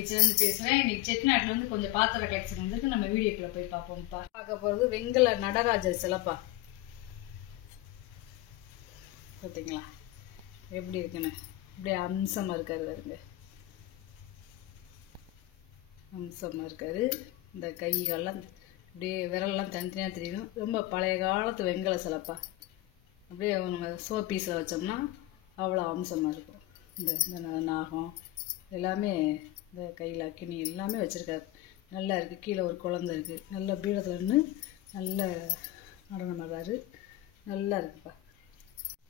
கிச்சன்ல பேசுறேன். இன்னைக்கு செட்டிநாட்டுல வந்து கொஞ்சம் பாத்திர கலெக்ஷன் வந்து நம்ம வீடியோக்குள்ள போய் பார்ப்போம்ப்பா. பார்க்க போறது வெங்கல நடராஜர் சிலைப்பா. பார்த்தீங்களா எப்படி இருக்குன்னு? அப்படியே அம்சமா இருக்காரு பாருங்க, அம்சமா இருக்காரு. இந்த கைகாலெல்லாம் அப்படியே விரல்லாம் தனித்தனியாக தெரியும். ரொம்ப பழைய காலத்து வெங்கல சிலைப்பா. அப்படியே நம்ம சோ பீஸில் வச்சோம்னா அவ்வளோ அம்சமாக இருக்கும். இந்த நாகம் எல்லாமே, இந்த கையில் அக்கினி எல்லாமே வச்சுருக்காரு. நல்லா இருக்குது. கீழே ஒரு குழந்தை இருக்குது. நல்ல பீடத்தில் நின்று நல்ல நடனம் ஆடுறாரு. நல்லா இருக்குப்பா.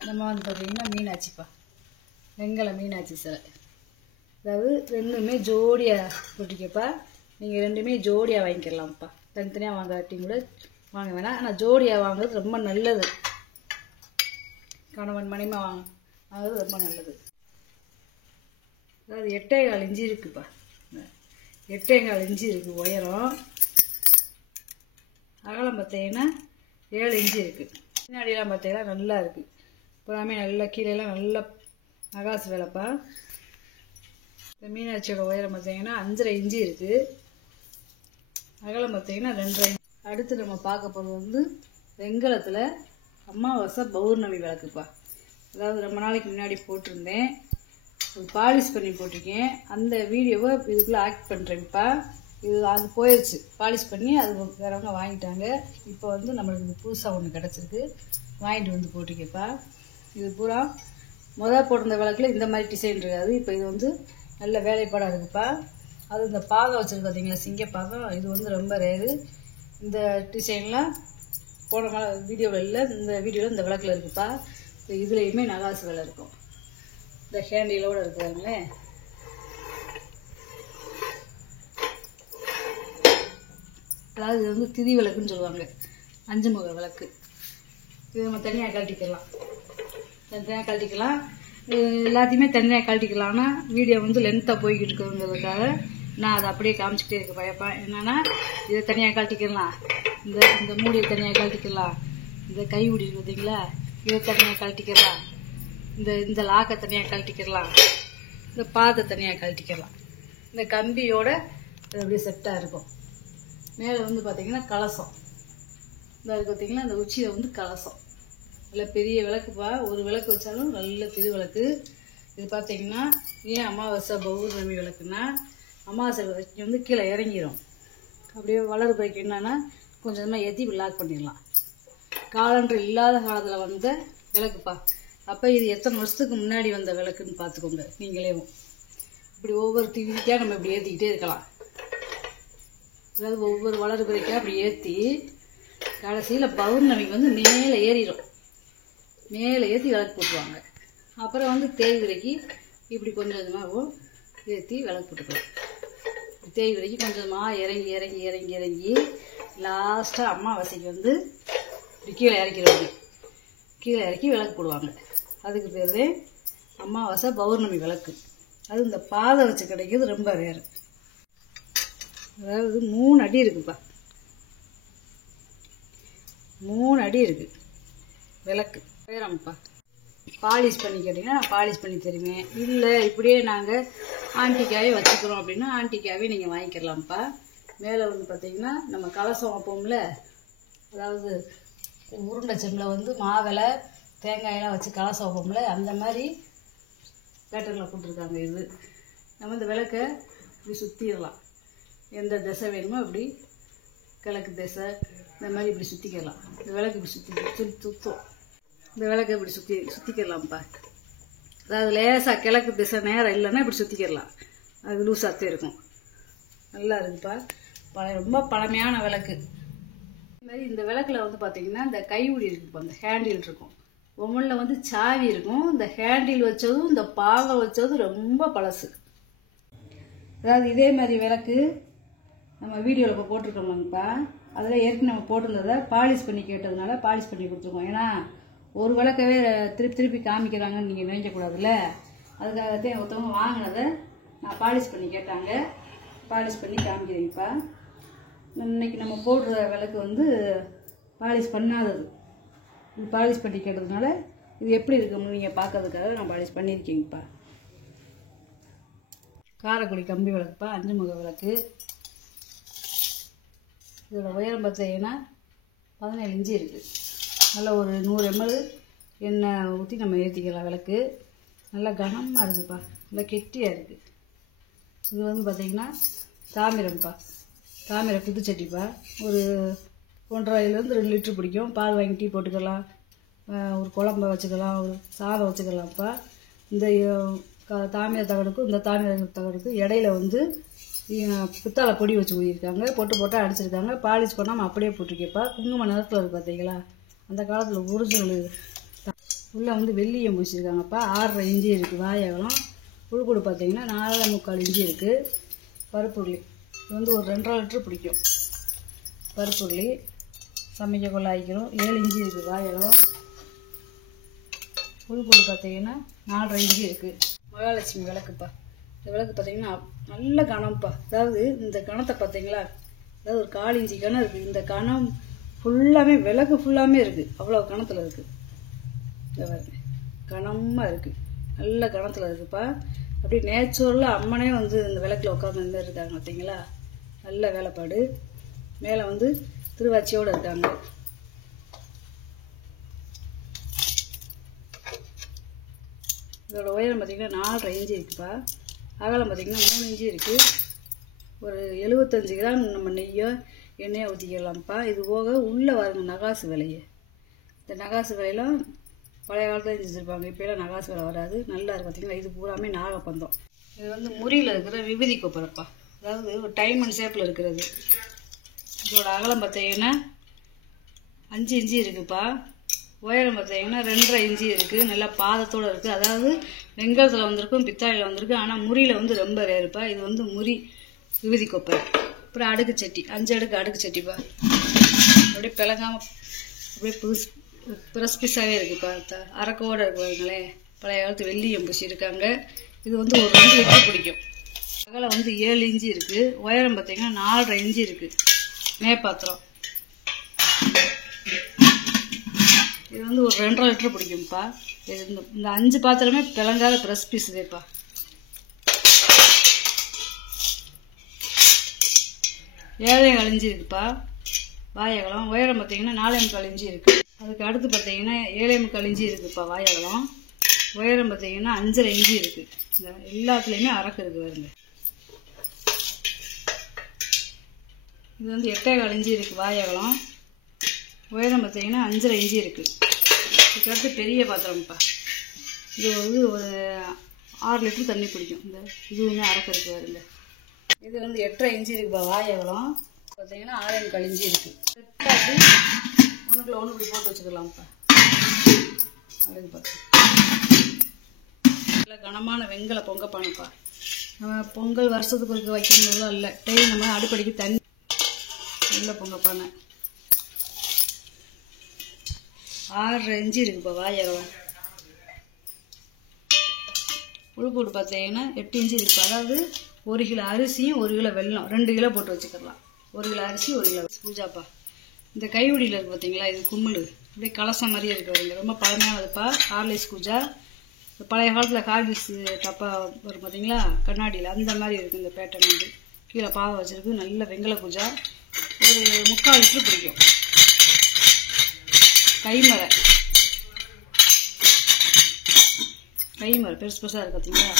நம்ம வந்து பார்த்திங்கன்னா மீனாட்சிப்பா, வெங்கல மீனாட்சி சிலை. அதாவது ரெண்டுமே ஜோடியாக போட்டிருக்கப்பா. நீங்கள் ரெண்டுமே ஜோடியாக வாங்கிக்கலாம்ப்பா. தனித்தனியாக வாங்காட்டியும் கூட வாங்க வேணாம். ஆனால் ஜோடியாக வாங்குறது ரொம்ப நல்லது. கணவன் மணிமா வாங்குறது ரொம்ப நல்லது. அதாவது 8.25 இன்ச்சு இருக்குப்பா. 8.25 இன்ச்சு இருக்குது உயரம். அகலம் பார்த்தீங்கன்னா 7 இன்ச்சு இருக்குது. பின்னாடியெல்லாம் பார்த்தீங்கன்னா நல்லா இருக்குது. புறாமே நல்லா கீழேலாம் நல்லா நகாசு வேலைப்பா. இந்த மீனாட்சியோட உயரம் பார்த்தீங்கன்னா 5.5 இன்ச்சு இருக்குது. அகலம் பார்த்தீங்கன்னா 2.5. அடுத்து நம்ம பார்க்க போகிறது வந்து வெங்கலத்தில் அமாவாசை பௌர்ணமி விளக்குப்பா. அதாவது ரொம்ப நாளைக்கு முன்னாடி போட்டிருந்தேன், பாலிஷ் பண்ணி போட்டிருக்கேன். அந்த வீடியோவை இதுக்குள்ளே ஆக்ட் பண்ணுறேன்ப்பா. அது போயிடுச்சு, பாலிஷ் பண்ணி அது வேறவங்க வாங்கிட்டாங்க. இப்போ வந்து நம்மளுக்கு இது புதுசாக ஒன்று கிடச்சிருக்கு, வாங்கிட்டு வந்து போட்டிருக்கேன்ப்பா. இது பூரா போட்டிருந்த விளக்கில் இந்த மாதிரி டிசைன் இருக்காது. இப்போ இது வந்து நல்ல வேலைப்பாடாக இருக்குப்பா. அது இந்த பாகம் வச்சுருக்கு பார்த்தீங்களா, சிங்க பாகம். இது வந்து ரொம்ப ரேரு. இந்த டிசைன்லாம் போன வீடியோவில் இல்லை, இந்த வீடியோவில் இந்த விளக்கில் இருக்குப்பா. இப்போ இதுலேயுமே நகாசு வேலை இருக்கும். இந்த ஹேண்டிலோடு இருக்கிறாங்களே, அதாவது இது வந்து திதி விளக்குன்னு சொல்லுவாங்க, 5 முக விளக்கு. இது நம்ம தனியாக கழட்டிக்கலாம், தனியாக கழட்டிக்கலாம். எல்லாத்தையுமே தனியாக கழட்டிக்கலாம்னா வீடியோ வந்து லென்த்தாக போய்கிட்டு இருக்குங்கிறதுக்காக நான் அதை அப்படியே காமிச்சிக்கிட்டே இருக்க பயப்பா. என்னென்னா இதை தனியாக கழட்டிக்கலாம், இந்த மூடியை தனியாக கழட்டிக்கலாம், இந்த கை ஊடி பார்த்தீங்களா இதை தனியாக கழட்டிக்கலாம், இந்த லாக்கை தனியாக கழட்டிக்கலாம், இந்த பாதை தனியாக கழட்டிக்கலாம். இந்த கம்பியோட அப்படியே செட்டாக இருக்கும். மேலே வந்து பார்த்திங்கன்னா கலசம் இந்த இருக்குது பார்த்திங்கன்னா, இந்த உச்சியில் வந்து கலசம். நல்ல பெரிய விளக்குப்பா. ஒரு விளக்கு வச்சாலும் நல்ல பெரிய விளக்கு. இது பார்த்திங்கன்னா ஏன் அமாவாசை பௌர்ணமி விளக்குன்னா, அமாவாசை விளக்கு வந்து கீழே இறங்கிடும். அப்படியே வளர் பைக்கு என்னன்னா கொஞ்சமாக ஏற்றி லாக் பண்ணிடலாம். காலன்று இல்லாத காலத்தில் வந்த விளக்குப்பா. அப்போ இது எத்தனை வருஷத்துக்கு முன்னாடி வந்த விளக்குன்னு பார்த்துக்கோங்க நீங்களே. இப்படி ஒவ்வொரு திதிக்காக நம்ம இப்படி ஏற்றிக்கிட்டே இருக்கலாம். அதாவது ஒவ்வொரு வளர் பைக்காக அப்படி ஏற்றி கடைசியில் பௌர்ணமிக்கு வந்து மேலே ஏறிடும். மேலே ஏற்றி விளக்கு போட்டுருவாங்க. அப்புறம் வந்து தேய்விரைக்கு இப்படி கொஞ்சம் கொஞ்சமாகவும் ஏற்றி விளக்கு போட்டுக்கலாம். தேய்விரைக்கு கொஞ்சமாக இறங்கி இறங்கி இறங்கி இறங்கி லாஸ்ட்டாக அமாவாசைக்கு வந்து இப்படி கீழே இறக்கிடுவாங்க. கீழே இறக்கி விளக்கு போடுவாங்க. அதுக்கு பேர் தான் அமாவாசை பௌர்ணமி விளக்கு. அது இந்த பாதை வச்சு கிடைக்கிறது ரொம்ப ரேரு. அதாவது 3 அடி இருக்குப்பா. 3 அடி இருக்குது விளக்கு. வேறப்பா பாலிஷ் பண்ணி கேட்டிங்கன்னா நான் பாலிஷ் பண்ணி தருவேன். இல்லை இப்படியே நாங்கள் ஆன்டிக்காவே வச்சுக்கிறோம் அப்படின்னா ஆன்டிக்காவே நீங்கள் வாங்கிக்கலாம்ப்பா. மேலே வந்து பார்த்திங்கன்னா நம்ம கலசம் வைப்போம்ல, அதாவது உருண்டை செம்பில் வந்து மாவிலை தேங்காயெல்லாம் வச்சு கலசம் வைப்போம்ல, அந்த மாதிரி பேட்டர்னில் போட்டிருக்காங்க. இது நம்ம இந்த விளக்கை இப்படி சுற்றிடலாம். எந்த திசை வேணுமோ அப்படி கிழக்கு திசை இந்த மாதிரி இப்படி சுற்றிக்கலாம். இந்த விளக்கு இப்படி சுற்றும். இந்த விளக்கை இப்படி சுற்றிக்கிடலாம்ப்பா. அதாவது லேசாக கிழக்கு திசை நேரம் இல்லைன்னா இப்படி சுற்றிக்கிடலாம். அது லூஸாகத்தே இருக்கும். நல்லா இருக்குப்பா. ரொம்ப பழமையான விளக்கு. இது மாதிரி இந்த விளக்கில் வந்து பார்த்திங்கன்னா இந்த கைவுடி இருக்குப்பா, இந்த ஹேண்டில் இருக்கும். ஒவ்வொன்றில் வந்து சாவி இருக்கும். இந்த ஹேண்டில் வச்சதும் இந்த பாகம் வச்சதும் ரொம்ப பழசு. அதாவது இதே மாதிரி விளக்கு நம்ம வீடியோவில் இப்போ போட்டிருக்கோம்ப்பா. அதில் ஏற்கனவே நம்ம போட்டிருந்ததை பாலிஷ் பண்ணி கேட்டதுனால பாலிஷ் பண்ணி கொடுத்துருக்கோம். ஏன்னா ஒரு விளக்கவே திருப்பி காமிக்கிறாங்கன்னு நீங்கள் நினைக்கக்கூடாதுல்ல. அதுக்காகத்தான் ஒருத்தவங்க வாங்கினதை நான் பாலிஷ் பண்ணி கேட்டாங்க, பாலிஷ் பண்ணி காமிக்கிறேங்கப்பா. இன்னைக்கு நம்ம போடுற விளக்கு வந்து பாலிஷ் பண்ணாதது. இது பாலிஷ் பண்ணி கேட்டதுனால இது எப்படி இருக்குன்னு நீங்கள் பார்க்கறதுக்காக நான் பாலிஷ் பண்ணியிருக்கேங்கப்பா. காரைக்குடி கம்பி விளக்குப்பா, 5 முக விளக்கு. இதோட உயரம் பார்த்தீங்கன்னா 17 இன்ச்சு இருக்குது. நல்லா ஒரு 100 ml எண்ணெய் ஊற்றி நம்ம ஏற்றிக்கலாம். விளக்கு நல்லா கனமாக இருக்குதுப்பா, நல்லா கெட்டியாக இருக்குது. இது வந்து பார்த்திங்கன்னா தாமிரம்ப்பா, தாமிர புதுச்சட்டிப்பா. ஒரு 1.5லேருந்து 2 லிட்ரு பிடிக்கும். பால் வாங்கி டீ போட்டுக்கலாம், ஒரு குழம்ப வச்சுக்கலாம், ஒரு சாதம் வச்சுக்கலாம்ப்பா. இந்த தாமிர தகடுக்கும் இந்த தாமிர தகடுக்கும் இடையில வந்து பித்தாளை பொடி வச்சு ஊற்றிருக்காங்க. போட்டு அடிச்சிருக்காங்க. பாலிஷ் பண்ணாமல் அப்படியே போட்டிருக்கேப்பா. குங்கும நிறத்தில் இருக்குது பார்த்தீங்களா, அந்த காலத்தில் ஒரிஜினல். உள்ளே வந்து வெள்ளியம் பூசியிருக்காங்கப்பா. 6.5 இன்ச்சு இருக்குது வாய் அகலம். உள்கூடு பார்த்தீங்கன்னா 4.25 இன்ச்சு இருக்குது. பருப்புருளி இது வந்து ஒரு 2.5 லிட்ரு பிடிக்கும். பருப்புருளி சமைக்க கொள்ள ஆகிக்கிறோம். 7 இன்ச்சு இருக்குது வாய் அகலம். உள்கூடு பார்த்தீங்கன்னா 4.5 இன்ச்சு இருக்குது. மகாலட்சுமி விளக்குப்பா. இந்த விளக்கு பார்த்தீங்கன்னா நல்ல கனம்ப்பா. அதாவது இந்த கணத்தை பார்த்தீங்களா, அதாவது ஒரு 1/4 இன்ச்சு கணம் இருக்குது. இந்த கணம் ஃபுல்லாமே விளக்கு ஃபுல்லாமே இருக்குது. அவ்வளோ கணத்தில் இருக்குது. இந்த பாருங்க, கனமாக இருக்குது, நல்ல கணத்தில் இருக்குதுப்பா. அப்படியே நேச்சுரலாக அம்மனே வந்து இந்த விளக்கில் உட்காந்து இருக்காங்க பார்த்தீங்களா, நல்ல வேலைப்பாடு. மேலே வந்து திருவாச்சியோடு இருக்காங்க. இதோட உயரம் பார்த்திங்கன்னா 4.5 இன்ச்சு இருக்குதுப்பா. அகலம் பார்த்திங்கன்னா 3 இன்ச்சு இருக்குது. ஒரு 75 கிராம் நம்ம நெய்யோ எண்ணெயை ஊற்றிக்கலாம்ப்பா. இது போக உள்ளே வருங்க நகாசு விலையை. இந்த நகாசு விலையெல்லாம் பழைய காலத்தில் செஞ்சுருப்பாங்க. இப்போலாம் நகாசு விலை வராது. நல்லா இருக்குது பார்த்திங்களா. இது பூராமே நாகப்பந்தம். இது வந்து முறியில் இருக்கிற விபூதி கொப்பரைப்பா. அதாவது ஒரு டைமண்ட் ஷேப்பில் இருக்கிறது. இதோட அகலம் பார்த்தீங்கன்னா 5 இன்ச்சு இருக்குதுப்பா. உயரம் பார்த்தீங்கன்னா 2.5 இன்ச்சு இருக்குது. நல்லா பாதத்தோடு இருக்குது. அதாவது வெங்கலத்தில் வந்திருக்கும், பித்தாளையில் வந்திருக்கு. ஆனால் முறியில் வந்து ரொம்ப ரேருப்பா. இது வந்து முறி விபூதி கொப்பரை. அப்புறம் அடுக்கு சட்டி, 5 அடுக்கு அடுக்கு சட்டிப்பா. அப்படியே பிளங்காமல் அப்படியே ப்ரெஸ் பீஸாகவே இருக்குதுப்பா. அரக்கோடு இருக்குங்களேன். பழைய காலத்து வெள்ளியம் பூசி இருக்காங்க. இது வந்து ஒரு 2 லிட்டர் பிடிக்கும். அகலம் வந்து 7 இன்ச்சு இருக்குது. உயரம் பார்த்தீங்கன்னா 4.5 இன்ச்சு இருக்குது. மேப்பாத்திரம் இது வந்து ஒரு 2.5 லிட்டர் பிடிக்கும்ப்பா. இது இந்த 5 பாத்திரமே பிளங்காத ப்ரெஸ் பீஸ் இதேப்பா. ஏழை அழிஞ்சு இருக்குப்பா வாயகலம். உயரம் பார்த்தீங்கன்னா 4.25 இன்ச்சு இருக்குது. அதுக்கு அடுத்து பார்த்தீங்கன்னா 7.25 இன்ச்சு இருக்குதுப்பா வாயகலம். உயரம் பார்த்தீங்கன்னா 5.5 இன்ச்சு இருக்குது. இந்த எல்லாத்துலேயுமே அரக்கு இருக்குது வருங்க. இது வந்து 8.25 இன்ச்சு இருக்குது வாயகலம். உயரம் பார்த்தீங்கன்னா 5.5 இன்ச்சு இருக்குது. இதுக்கு அடுத்து பெரிய பாத்திரம்ப்பா. இது வந்து ஒரு 6 லிட்டர் தண்ணி பிடிக்கும். இந்த இதுவுமே அரக்கு இருக்குது வருங்க. இது வந்து 8.5 இன்ச்சு இருக்குப்பா வாயகலம். பார்த்தீங்கன்னா 6.25 இன்ச்சு இருக்குது. செட்டாட்டு ஒன்றுக்குள்ள ஒன்று இப்படி போட்டு வச்சுக்கலாம்ப்பா. அதுக்கு பார்த்து நல்ல கனமான வெங்கல பொங்கப்பானுப்பா. நம்ம பொங்கல் வருஷத்துக்கு ஒருக்க வைக்கிறதுலாம் இல்லை. டெய்லி நம்ம அடுப்படிக்கு தண்ணி நல்ல பொங்கப்பானை. 6.5 இன்ச்சு இருக்குப்பா வாயகலம். உள்கூடு பார்த்தீங்கன்னா 8 இன்ச்சு இருக்குப்பா. அதாவது 1 கிலோ அரிசியும் 1 கிலோ வெல்லம் 2 கிலோ போட்டு வச்சுக்கலாம். 1 கிலோ அரிசி 1 கிலோ பூஜாப்பா. இந்த கைவிடியில் இருக்குது பார்த்தீங்களா, இது கும்மிள் அப்படியே கலசம் மாதிரியே இருக்குது. ரொம்ப பழமையானதுப்பா. ஹார்லிக்ஸ் பூஜா. பழைய காலத்தில் ஹார்லிக்ஸ் டப்பா வரும் பார்த்தீங்களா கண்ணாடியில், அந்த மாதிரி இருக்குது. இந்த பேட்டர்ன் வந்து கீழே பாவை வச்சுருக்கு. நல்ல வெங்கல பூஜா. ஒரு 3/4 லிட்டர் பிடிக்கும். கைமரை பெருசு பெருசாக இருக்குது பார்த்தீங்களா.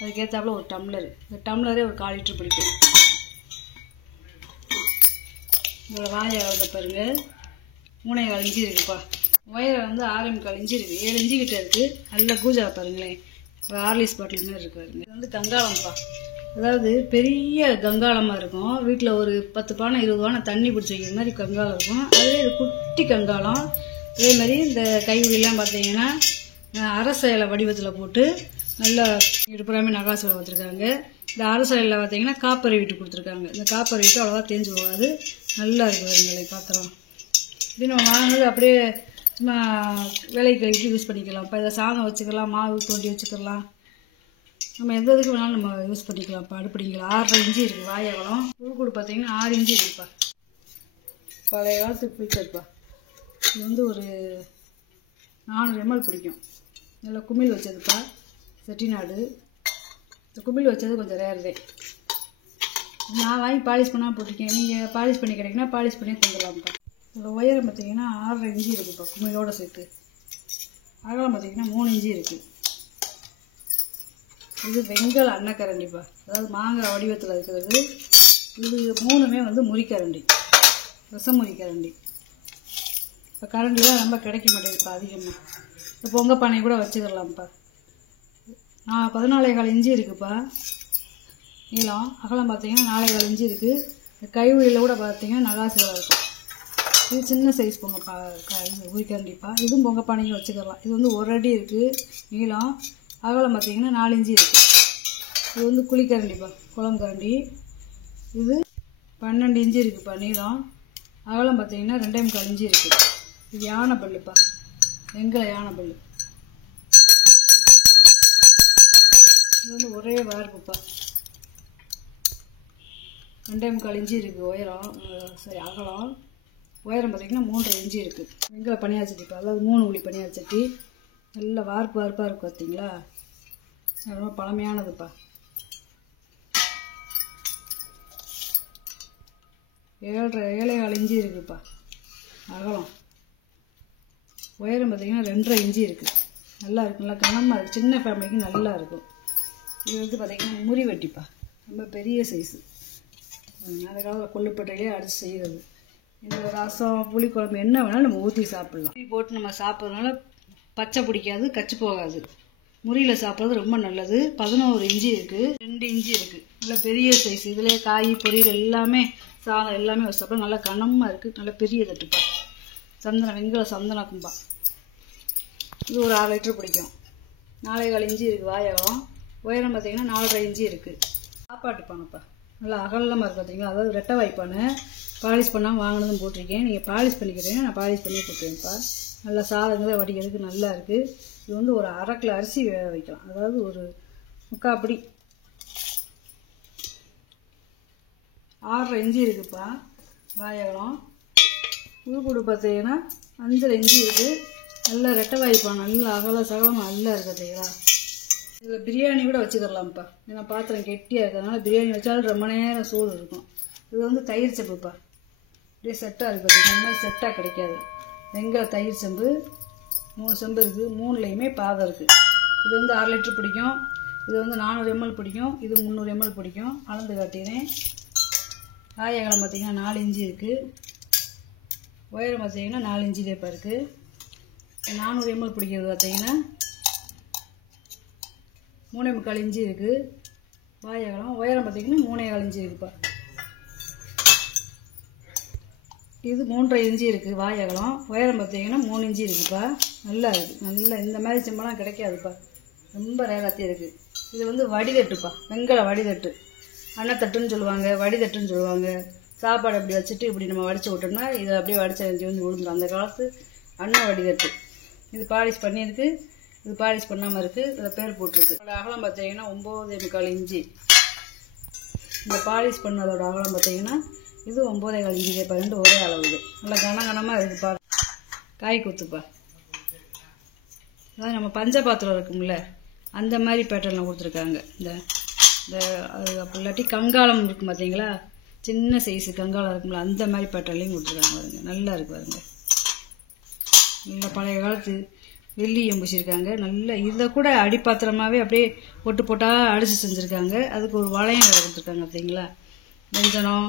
அதுக்கேற்றாப்புல ஒரு டம்ளர். இந்த டம்ளரே ஒரு 1/4 லிட்டர் பிடிக்கும். இதோட வாயை அளந்த பாருங்க 3.25 இன்ச்சு இருக்குப்பா. உயரம் வந்து 6.25 இன்ச்சு இருக்குது. 7 இன்ச்சு கிட்ட இருக்குது. நல்ல பூஜா பாருங்களேன். ஹார்லிக்ஸ் பாட்டில் மாதிரி இருக்கு பாருங்க. இது வந்து கங்காளம்ப்பா. அதாவது பெரிய கங்காளமாக இருக்கும். வீட்டில் ஒரு 10 பானை 20 பானை தண்ணி பிடிச்சி வைக்கிற மாதிரி கங்காளம் இருக்கும். அதுவே இது குட்டி கங்காளம். அதே மாதிரி இந்த கைவிடிலாம் பார்த்தீங்கன்னா அரசையில வடிவத்தில் போட்டு நல்லா இடுப்புறாமே நகாசு விலை வச்சுருக்காங்க. இந்த அரசையில் பார்த்தீங்கன்னா காப்பரை விட்டு கொடுத்துருக்காங்க. இந்த காப்பரை விட்டு அவ்வளோவா தேஞ்சு போகாது. நல்லா இருக்குது வருங்களே பாத்திரம். இது நம்ம வாங்கினது அப்படியே சும்மா வேலைக்கு கழிட்டு யூஸ் பண்ணிக்கலாம். இப்போ இதை சாதம் வச்சுக்கலாம், மாவு தோண்டி வச்சுக்கலாம். நம்ம எந்த இதுக்கு வேணாலும் நம்ம யூஸ் பண்ணிக்கலாம்ப்பா. அடுப்பிடிங்களா 6.5 இன்ச்சு இருக்குது வாயகலம். உள்கூடு பார்த்தீங்கன்னா 6 இன்ச்சு இருக்குப்பா. பழைய காலத்துக்கு பிடிச்சதுப்பா. இது வந்து ஒரு 400 ml பிடிக்கும். நல்லா குமிழ் வச்சதுப்பா. செட்டிநாடு இந்த குமிழ் வச்சது கொஞ்சம் ரேர் தான். நான் வாங்கி பாலிஷ் பண்ணால் போட்டிருக்கேன். நீங்கள் பாலிஷ் பண்ணி கிடைக்குன்னா பாலிஷ் பண்ணி தந்துடலாம்ப்பா. இதோட உயரம் பார்த்தீங்கன்னா 6.5 இன்ச்சு இருக்குதுப்பா குமிழோடு சேர்த்து. அகலம் பார்த்தீங்கன்னா 3 இன்ச்சு இருக்குது. இது வெங்கல அன்னக்கரண்டிப்பா, அதாவது மாங்காய் வடிவத்தில் இருக்கிறது. இது 3மே வந்து முறிக்கரண்டி, ரசம் முறிக்கரண்டி. இப்போ கரண்டிலாம் ரொம்ப கிடைக்க மாட்டேங்குதுப்பா அதிகமாக. இப்போ பொங்க பானை கூட வச்சுக்கலாம்ப்பா. 14.25 இன்ச்சு இருக்குதுப்பா நீளம். அகலம் பார்த்தீங்கன்னா 4.25 இன்ச்சு இருக்குது. கைவிழியில் கூட பார்த்தீங்கன்னா நகாசுகளாக இருக்கும். இது சின்ன சைஸ் பொங்க இது உரிக்கரண்டிப்பா. இதுவும் பொங்க பானையும் வச்சுக்கலாம். இது வந்து 1 அடி இருக்குது நீளம். அகலம் பார்த்தீங்கன்னா 4 இன்ச்சு இருக்குது. இது வந்து குழிக்கரண்டிப்பா, குளம் கரண்டி. இது 12 இன்ச்சு இருக்குதுப்பா நீளம். அகலம் பார்த்தீங்கன்னா 2.25 இன்ச்சு இருக்குது. இது யானை பல்லுப்பா, வெங்கல யானை பல்லு. இது வந்து ஒரே வார்ப்புப்பா, 2.25 இன்ச்சு இருக்குது உயரம். சரி அகலம். உயரம் பார்த்திங்கன்னா 3.5 இன்ச்சு இருக்குது. வெங்கல பனியார் சட்டிப்பா, அதாவது 3 உளி பனியார் சட்டி. நல்ல வார்ப்பாக இருக்குது பார்த்தீங்களா, ரொம்ப பழமையானதுப்பா. 7.25 இன்ச்சு இருக்குதுப்பா அகலம். உயரம் பார்த்திங்கன்னா 2.5 இன்ச்சு இருக்குது. நல்லா இருக்குது, நல்லா கனமாக இருக்குது. சின்ன ஃபேமிலிக்கு நல்லா இருக்கும். இது வந்து பார்த்திங்கன்னா முறி வெட்டிப்பா, ரொம்ப பெரிய சைஸு. அந்த காலத்தில் கொள்ளுப்பட்டையிலே அடித்து செய்கிறது. இந்த ரசம் புளிக்குழம்பு என்ன வேணாலும் நம்ம ஊற்றி சாப்பிட்லாம். முறி போட்டு நம்ம சாப்பிட்றதுனால பச்சை பிடிக்காது, கச்சி போகாது. முறியில் சாப்பிட்றது ரொம்ப நல்லது. 11 இன்ச்சு இருக்குது, 2 இன்ச்சு இருக்குது. நல்லா பெரிய சைஸ். இதிலே காய் பொரியல் எல்லாமே சாதம் எல்லாமே வச்சு சாப்பிட நல்லா கனமாக இருக்குது. நல்லா பெரிய தட்டுப்பா. சந்தனம், வெங்கல சந்தன கும்பா. இது ஒரு 6 லிட்டர் பிடிக்கும். 4.25 இன்ச்சு இருக்குது வாயகம். உயரம் பார்த்திங்கன்னா 4.5 இன்ச்சு இருக்குது. சாப்பாட்டு பானைப்பா, நல்லா அகலமாக இருக்குது பார்த்தீங்களா, அதாவது ரெட்டை வாய்ப்பானு. பாலிஷ் பண்ணாமல் வாங்கினதும் போட்டிருக்கேன். நீங்கள் பாலிஷ் பண்ணிக்கிறீங்க, நான் பாலிஷ் பண்ணி போட்டுருவேன்ப்பா. நல்லா சாதங்களை வடிக்கிறதுக்கு நல்லா இருக்குது. இது வந்து ஒரு 1/2 கிலோ அரிசி வேக வைக்கலாம், அதாவது ஒரு 3/4 படி. 6.5 இன்ச்சு இருக்குதுப்பா வாயகம். உருக்குடு பார்த்தீங்கன்னா 5.5 இன்ச்சு இருக்குது. நல்லா ரெட்டை வாய்ப்பான், நல்லா அகல சகலமாக நல்லா இருக்குது பார்த்தீங்களா. இதில் பிரியாணி கூட வச்சுக்கலாம்ப்பா. ஏன்னா பாத்திரம் கெட்டியாக இருக்கிறதுனால பிரியாணி வச்சாலும் ரொம்ப நேரம் சூடு இருக்கும். இது வந்து தயிர் செம்புப்பா, அப்படியே செட்டாக இருக்குது பார்த்தீங்கன்னா. இந்த மாதிரி செட்டாக கிடைக்காது. வெங்கல தயிர் செம்பு 3 செம்பு இருக்குது. 3லேயுமே பாதம் இருக்குது. இது வந்து 1/2 லிட்டர் பிடிக்கும். இது வந்து 400 ml பிடிக்கும். இது 300 ml பிடிக்கும். அளந்து காட்டினேன். காயகலம் பார்த்திங்கன்னா 4 இன்ச்சு இருக்குது. உயரம் பார்த்திங்கன்னா 4 இன்ச்சு தேப்பா இருக்குது. 400 ml பிடிக்கிறது பார்த்திங்கன்னா 3.25 இன்ச்சு இருக்குது வாயகலம். உயரம் பார்த்திங்கன்னா 3.25 இன்ச்சு இருக்குப்பா. இது 3.5 இன்ச்சு இருக்குது வாயகலம். உயரம் பார்த்திங்கன்னா 3 இன்ச்சு இருக்குப்பா. நல்லா இருக்குது. நல்லா இந்த மாதிரி செம்பெல்லாம் கிடைக்காதுப்பா, ரொம்ப ரேராகத்தே இருக்குது. இது வந்து வடிதட்டுப்பா, வெங்கல வடிதட்டு. அன்னத்தட்டுன்னு சொல்லுவாங்க, வடிதட்டுன்னு சொல்லுவாங்க. சாப்பாடு அப்படி வச்சுட்டு இப்படி நம்ம வடித்து விட்டோம்னா இதை அப்படியே வடித்த வந்து விழுந்துடும். அந்த காலத்து அன்ன வடிதட்டு. இது பாலிஷ் பண்ணியிருக்கு, இது பாலிஷ் பண்ணாமல் இருக்குது. இதில் பேர் போட்டிருக்கு. அதோட அகலம் பார்த்தீங்கன்னா 9.25 இன்ச்சு. இந்த பாலிஷ் பண்ணதோட அகலம் பார்த்தீங்கன்னா இது 9.25 இன்ச்சு. இப்போ 2 ஒரே அளவுது. நல்லா கனகனமாக இருக்குப்பா. காய் குத்துப்பா, அதாவது நம்ம பஞ்ச பாத்திரம் இருக்கும்ல அந்த மாதிரி பேட்டர்னில் கொடுத்துருக்காங்க. இந்த அப்படி இல்லாட்டி கங்காளம் இருக்கும் பார்த்தீங்களா, சின்ன சைஸு கங்காளம் இருக்கும்ல அந்த மாதிரி பேட்டர்லையும் கொடுத்துருக்காங்க பாருங்க. நல்லா இருக்கு பாருங்க. நல்லா பழைய காலத்து வெள்ளி எம்பூசிருக்காங்க. நல்லா இதை கூட அடிப்பாத்திரமாகவே அப்படியே பொட்டு போட்டால் அடித்து செஞ்சுருக்காங்க. அதுக்கு ஒரு வளையம் வேறு கொடுத்துருக்காங்க பார்த்தீங்களா. வெஞ்சனம்,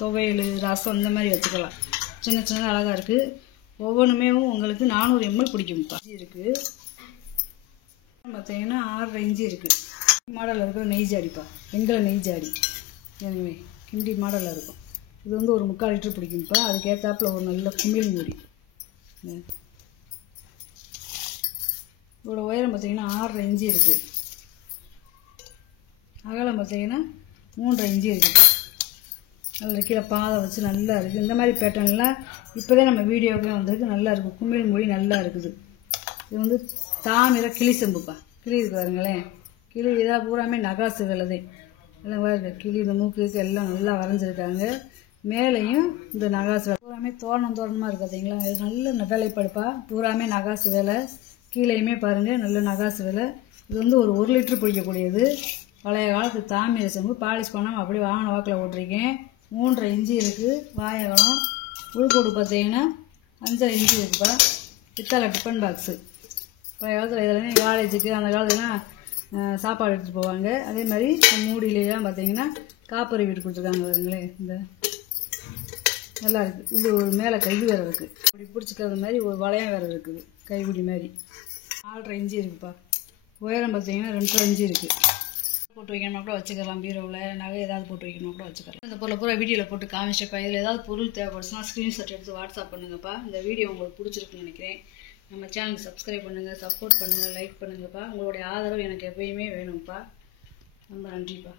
துவையல், ரசம் இந்த மாதிரி வச்சுக்கலாம். சின்ன சின்ன அழகாக இருக்குது. ஒவ்வொன்றுமே உங்களுக்கு 400 ml பிடிக்கும்ப்பா. இருக்குது பார்த்தீங்கன்னா 6.5 இன்ச்சு இருக்குது. மாடலில் இருக்கிற நெய் ஜாடிப்பா, வெங்கல நெய் ஜாடி. எனவே கிண்டி மாடலில் இருக்கும். இது வந்து ஒரு 3/4 லிட்டர் பிடிக்கும்ப்பா. அதுக்கேற்றாப்புல ஒரு நல்ல குமிழ் மூடி. இதோட உயரம் பார்த்தீங்கன்னா 6.5 இன்ச்சு இருக்குது. அகலம் பார்த்தீங்கன்னா 3.5 இன்ச்சு இருக்குது. நல்ல கீழே பாதை வச்சு நல்லா இருக்குது. இந்த மாதிரி பேட்டர்ன்லாம் இப்போ தான் நம்ம வீடியோவுக்கு வந்திருக்கு. நல்லா இருக்குது. குமிழ் மொழி நல்லா இருக்குது. இது வந்து தாமிர கிளி செம்புப்பா. கிளி இருக்கு பாருங்களேன். கிளி இதாக பூராமே நகாசு வேலைதே எல்லாம் பாருங்க. கிளி இந்த மூக்குக்கு எல்லாம் நல்லா வரைஞ்சிருக்காங்க. மேலேயும் இந்த நகாசு வேலை பூராமே தோரணமாக இருக்குது பார்த்தீங்களா. இது நல்ல வேலைப்படுப்பா. பூராமே நகாசு வேலை. கீழேயுமே பாருங்கள் நல்ல நகாசு வேலை. இது வந்து ஒரு 1 லிட்டர் பிடிக்கக்கூடியது. பழைய காலத்து தாமிர செம்பு பாலிஷ் பண்ணாமல் அப்படியே வாங்கின வாக்கில் போட்டிருக்கேன். 3.5 இன்ச்சு இருக்குது. வாயகலம் உள்கோடு பார்த்தீங்கன்னா 5.5 இன்ச்சு இருக்குப்பா. பித்தளை டிஃபன் பாக்ஸு. பழைய காலத்தில் இதெல்லாம் காலேஜுக்கு அந்த காலத்துலாம் சாப்பாடு எடுத்துகிட்டு போவாங்க. அதே மாதிரி மூடியிலாம் பார்த்தீங்கன்னா காப்பரி வீடு கொடுத்துருக்காங்க பாருங்களேன். இந்த நல்லா இருக்குது. இது ஒரு மேலே கை வேறு இருக்குது. அப்படி பிடிச்சிக்கிறது மாதிரி ஒரு வளையம் வேறு இருக்குது. கைப்பிடி மாதிரி 4.5 இன்ச்சு இருக்குப்பா. உயரம் பார்த்தீங்கன்னா 2.5 இன்ச்சு இருக்குது. போட்டு வைக்கணும்னா கூட வச்சுக்கலாம். பீரோவில் நகை ஏதாவது போட்டு வைக்கணும்னா கூட வச்சுக்கலாம். இந்த பொருளை பூரா வீடியோவில் போட்டு காமிச்சிட்டப்பா. இதில் ஏதாவது பொருள் தேவைப்படுச்சுன்னா ஸ்க்ரீன்ஷாட் எடுத்து வாட்ஸ்அப் பண்ணுங்கப்பா. இந்த வீடியோ உங்களுக்கு பிடிச்சிருக்குன்னு நினைக்கிறேன். நம்ம சேனலுக்கு சப்ஸ்கிரைப் பண்ணுங்கள், சப்போர்ட் பண்ணுங்கள், லைக் பண்ணுங்கப்பா. உங்களுடைய ஆதரவு எனக்கு எப்பயுமே வேணும்ப்பா. ரொம்ப நன்றிப்பா.